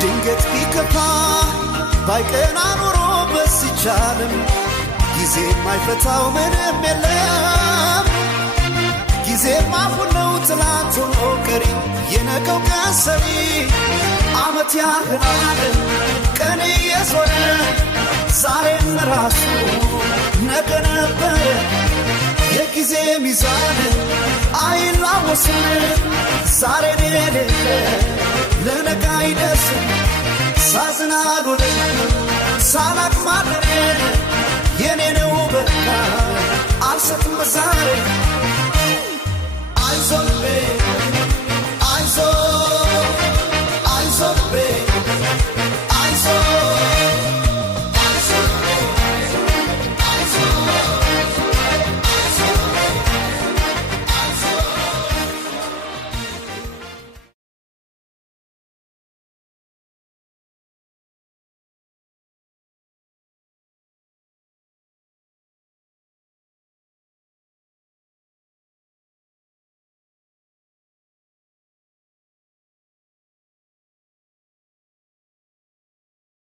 ድንገት ቢከፋ ባይቀና ኖሮ በስቻለም ጊዜ የማይፈታው ምንም የለም ጊዜ ማፉነው ትላንት ሆኖ ቀሪ የነገው ቀን ሰሪ ዓመት ያህላል ቀን የዞረ ዛሬም ራሱ ነገ ነበር የጊዜ ሚዛን አይላወስም ዛሬን የሌለ ለነገ አይደርስም ሳዝናሉን ሳላቅ ማደሬን የኔ ነው በቃ አልሰጥም ዛሬ አይዞህ